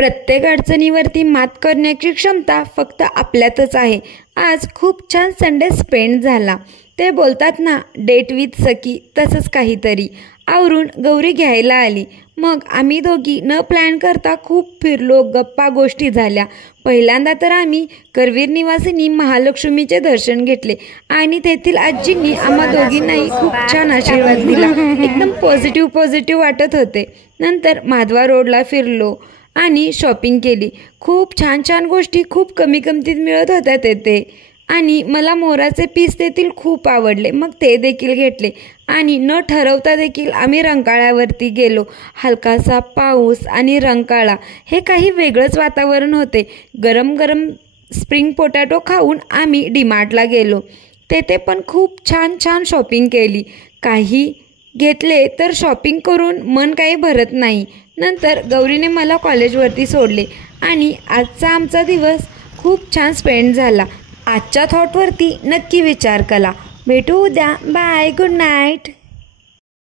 प्रत्येक अडचणीवरती मात करण्याची क्षमता फक्त आपल्यातच आहे। आज खूप छान संडे स्पेंड झाला। ते बोलतात ना, डेट विथ सखी, तसंच काहीतरी। आवरून गौरी घ्यायला आली। मग आम्ही दोघी न प्लॅन करता खूप फिरलो, गप्पा गोष्टी झाल्या। पहिल्यांदा तर आम्ही करवीर निवासिनी महालक्ष्मीचे दर्शन घेतले आणि तेथील आजींनी आम्हा दोघींनाही खूप छान आशीर्वाद दिला। एकदम पॉझिटिव्ह वाटत होते। नंतर माधवा रोडला फिरलो आणि शॉपिंग केली। खूप छान गोष्टी खूप कमी किमतीत मिळत होत्या तेथे आणि मला मोराचे पीस तेथील खूप आवडले। मग ते देखील घेतले आणि न ठरवता देखील आम्ही रंकाळ्यावरती गेलो। हलकासा पाऊस आणि रंकाळा हे काही वेगळंच वातावरण होते। गरम स्प्रिंग पोटॅटो खाऊन आम्ही डीमार्टला गेलो। तेथे पण खूप छान शॉपिंग केली। काही घेतले तर शॉपिंग करून मन काही भरत नाही। नंतर गौरीने मला कॉलेजवरती सोडले आणि आजचा आमचा दिवस खूप छान स्पेंड झाला। आजच्या थॉटवरती नक्की विचार करा। भेटू उद्या। Bye, good night.